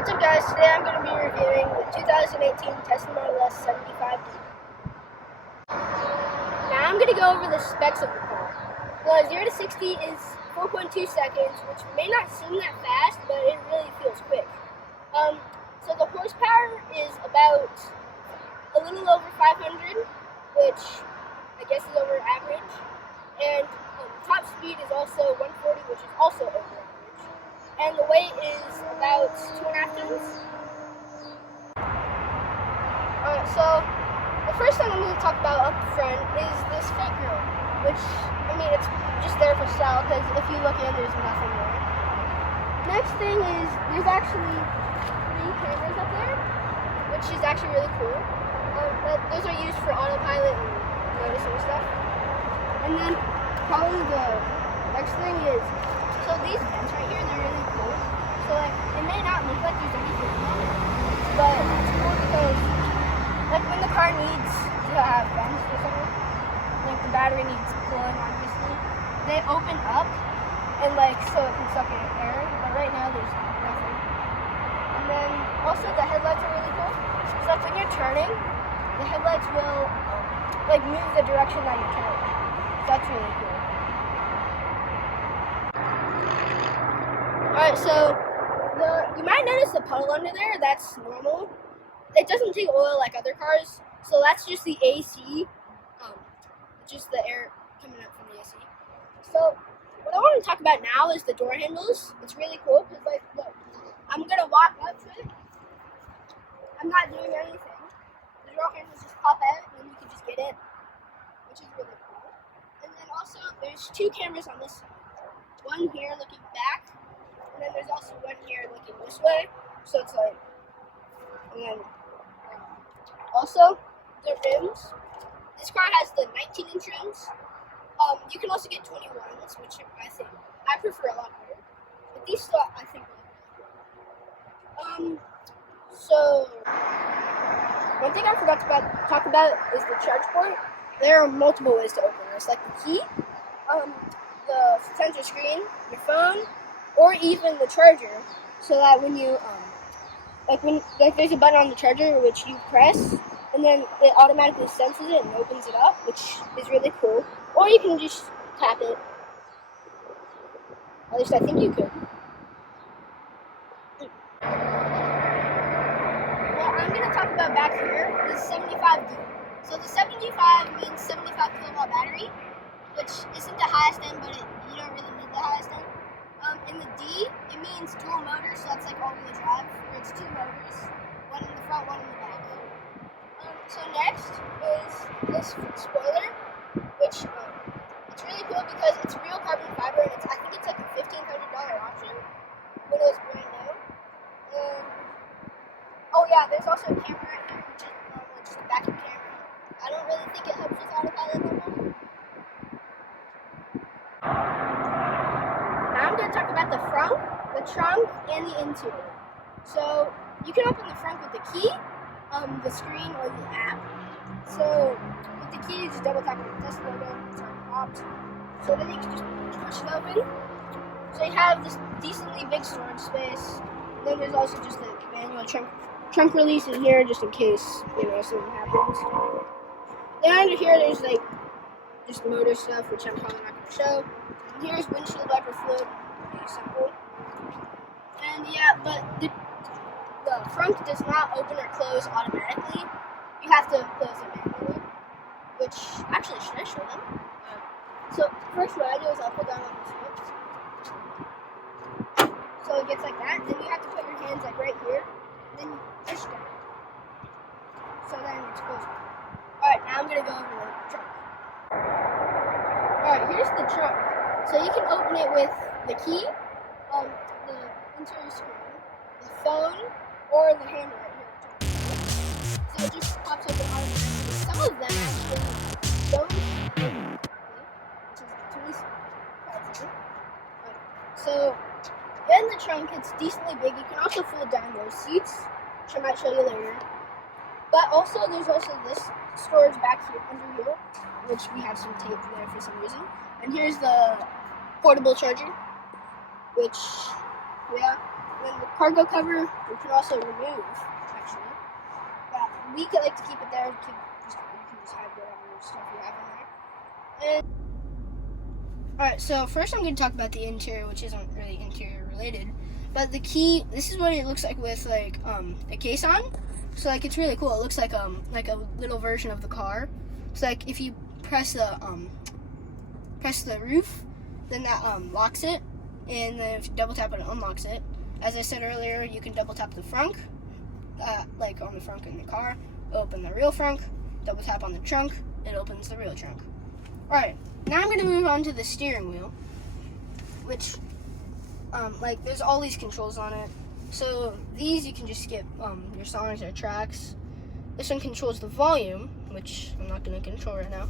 What's up, guys? Today I'm going to be reviewing the 2018 Tesla Model S 75D. Now I'm going to go over the specs of the car. The 0 to 60 is 4.2 seconds, which may not seem that fast, but it really feels quick. So the horsepower is about a little over 500, which I guess is over average. And top speed is also 140, which is also over average. And the weight is about 2.5 tons. So the first thing I'm going to talk about up front is this fake grill, which, I mean, it's just there for style, because if you look in, there's nothing there. Next thing is, there's actually 3 cameras up there, which is actually really cool. But those are used for autopilot and noticing stuff. And then probably the next thing is, so these vents right here, they're really cool. So like, it may not look like there's anything in it, but it's cool because like when the car needs to have vents or something, like the battery needs cooling obviously, they open up and like so it can suck in air, but right now there's nothing. And then also the headlights are really cool. So like when you're turning, the headlights will like move the direction that you're turning. So that's really cool. Alright, so you might notice the puddle under there. That's normal. It doesn't take oil like other cars, so that's just the AC, just the air coming up from the AC. So what I want to talk about now is the door handles. It's really cool because, like, look, I'm gonna walk up to it. I'm not doing anything. The door handles just pop out, and then you can just get in, which is really cool. And then also, there's 2 cameras on this side. One here looking back. And then there's also one here looking this way, so it's like, and then also the rims. This car has the 19-inch rims. You can also get 21s, which I think I prefer a lot better. But these still, I think, are really cool. So one thing I forgot to talk about is the charge port. There are multiple ways to open this, like the key, the sensor screen, your phone, or even the charger, so that when you, like there's a button on the charger which you press, and then it automatically senses it and opens it up, which is really cool. Or you can just tap it. At least I think you could. What I'm going to talk about back here is 75D. So the 75 means 75 kilowatt battery, which isn't the highest end, but you don't really need the highest end. In the D, it means dual motor, so that's like all-wheel drive, where it's 2 motors, one in the front, one in the back. So next is this spoiler, which it's really cool because it's real carbon fiber, and I think it's like a $1,500 option when it was brand new. Oh yeah, there's also a camera right here, which is just a backup camera. I don't really think it helps with autopilot that much. I'm going to talk about the front, the trunk, and the interior. So you can open the front with the key, the screen, or the app. So with the key, you just double tap on the Tesla logo, it's already popped. So then you can just push it open. So you have this decently big storage space. Then there's also just a manual trunk release in here, just in case something happens. Then under here, there's like just motor stuff, which I'm probably not going to show. And here's windshield wiper fluid, pretty simple. And yeah, but the front does not open or close automatically. You have to close it manually, which actually should I show them? So first what I do is I'll pull down on the switch. So it gets like that. Then you have to put your hands like right here. Then you push down. So then it's closed. Alright, now I'm going to go over the trunk. Alright, here's the trunk. So you can open it with the key, the interior screen, the phone, or the handle right here. So it just pops open automatically. Some of them actually don't, which is really surprising. So in the trunk, it's decently big. You can also fold down those seats, which I might show you later. But also, there's also this storage back here, under here, which we have some tape there for some reason. And here's the portable charger, which, yeah, then the cargo cover we can also remove, actually. But we could like to keep it there. You can just hide whatever stuff you have in there. And alright, so first I'm going to talk about the interior, which isn't really interior related. But the key, this is what it looks like with like a case on. So like it's really cool. It looks like a little version of the car. So like if you press the roof, then that locks it, and then if you double tap it, it unlocks it. As I said earlier, you can double tap the frunk, like on the frunk in the car, open the real frunk. Double tap on the trunk, it opens the real trunk. Alright, now I'm going to move on to the steering wheel, which, like, there's all these controls on it. So these you can just skip your songs or tracks. This one controls the volume, which I'm not going to control right now.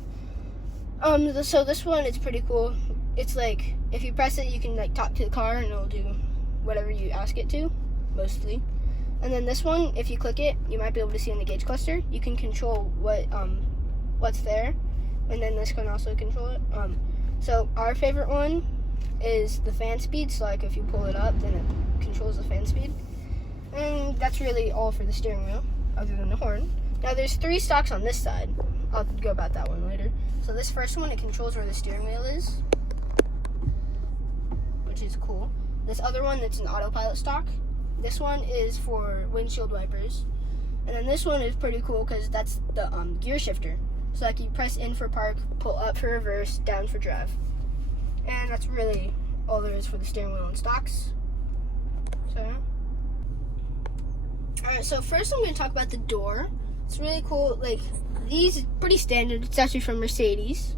So this one, it's pretty cool. It's like, if you press it, you can like talk to the car and it'll do whatever you ask it to, mostly. And then this one, if you click it, you might be able to see in the gauge cluster, you can control what's there. And then this can also control it. So our favorite one is the fan speed. So like if you pull it up, then it controls the fan speed. And that's really all for the steering wheel, other than the horn. Now there's 3 stalks on this side. I'll go about that one later. So this first one, it controls where the steering wheel is, which is cool. This other one, that's an autopilot stock. This one is for windshield wipers. And then this one is pretty cool because that's the gear shifter. So like you press in for park, pull up for reverse, down for drive. And that's really all there is for the steering wheel and stocks. So, alright, so first I'm going to talk about the door. It's really cool. Like, these pretty standard. It's actually from Mercedes.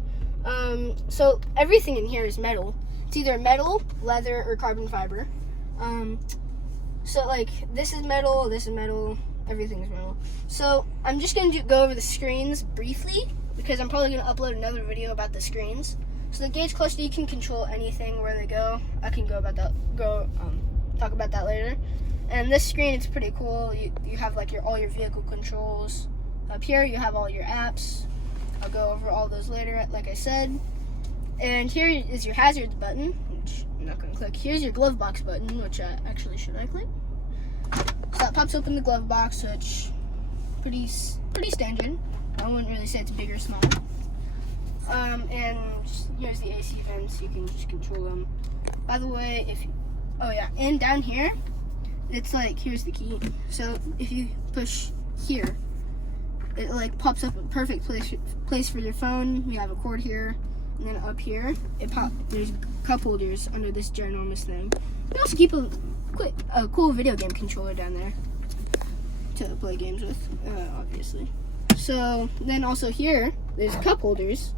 So everything in here is metal. It's either metal, leather, or carbon fiber. So like this is metal, everything is metal. So I'm just going to go over the screens briefly because I'm probably going to upload another video about the screens. So the gauge cluster, you can control anything where they go. I can talk about that later. And this screen, it's pretty cool. You have like all your vehicle controls. Up here you have all your apps. I'll go over all those later, like I said. And here is your hazards button, which I'm not going to click. Here's your glove box button, which I click. So that pops open the glove box, which pretty standard. I wouldn't really say it's big or small. And here's the AC vents. You can just control them. By the way, and down here, it's like, here's the key. So if you push here, it like pops up a perfect place for your phone. We have a cord here, and then up here, there's cup holders under this ginormous thing. You also keep a cool video game controller down there to play games with, obviously. So then also here, there's cup holders,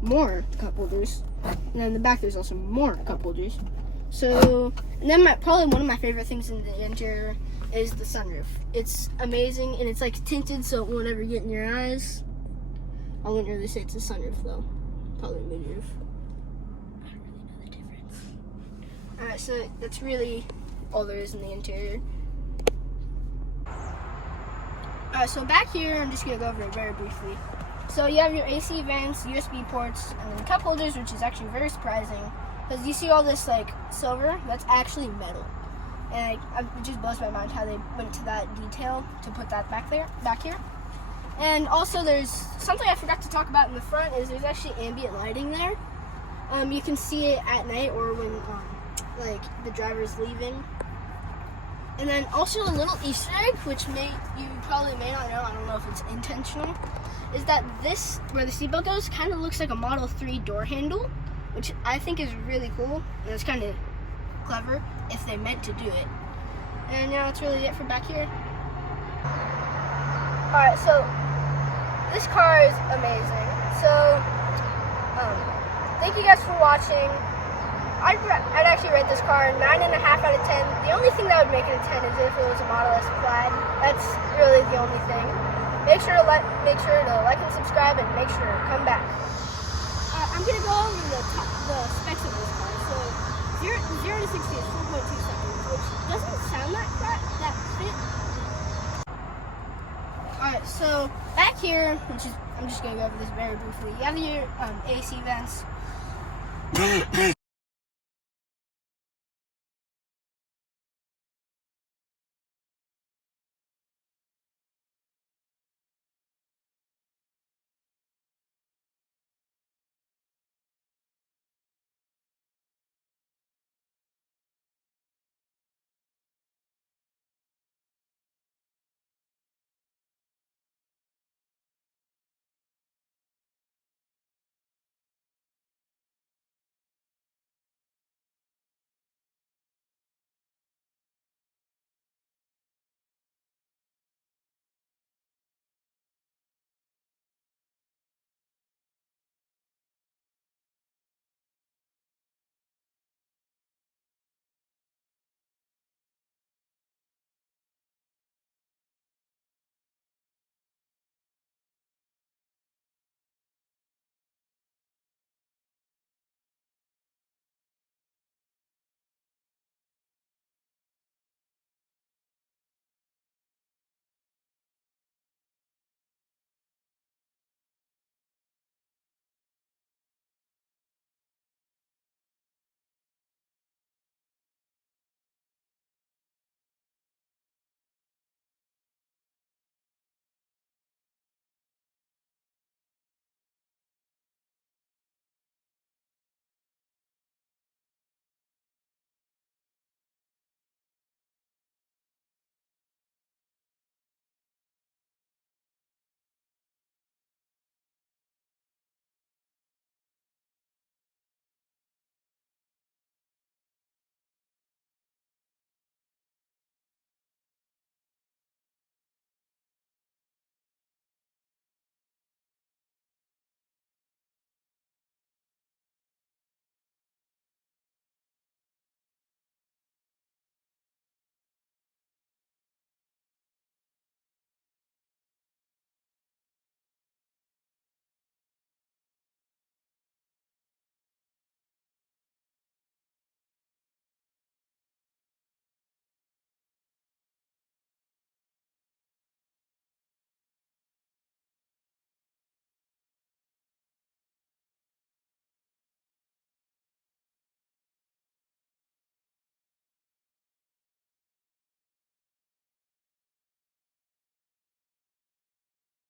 more cup holders, and then in the back there's also more cup holders. So, and then probably one of my favorite things in the interior is the sunroof. It's amazing, and it's like tinted so it won't ever get in your eyes. I wouldn't really say it's a sunroof though, probably a moonroof. I don't really know the difference. Alright, so that's really all there is in the interior. Alright, so back here, I'm just going to go over it very briefly. So you have your AC vents, USB ports, and then cup holders, which is actually very surprising. Because you see all this like silver, that's actually metal. And it just blows my mind how they went to that detail to put that back here. And also there's something I forgot to talk about in the front is there's actually ambient lighting there. You can see it at night or when like the driver's leaving. And then also a little Easter egg, which you probably may not know, I don't know if it's intentional, is that this, where the seatbelt goes, kind of looks like a Model 3 door handle, which I think is really cool, and it's kind of clever if they meant to do it. And now that's really it for back here. Alright, so this car is amazing. So, thank you guys for watching. I'd actually rate this car 9.5 out of 10. The only thing that would make it a 10 is if it was a Model S Plaid. That's really the only thing. Make sure to like and subscribe, and make sure to come back. I'm gonna go over the specs of this car. So 0 to 60 is 4.2 seconds, which doesn't sound that fit. Alright, so back here, I'm just gonna go over this very briefly. You have your AC vents.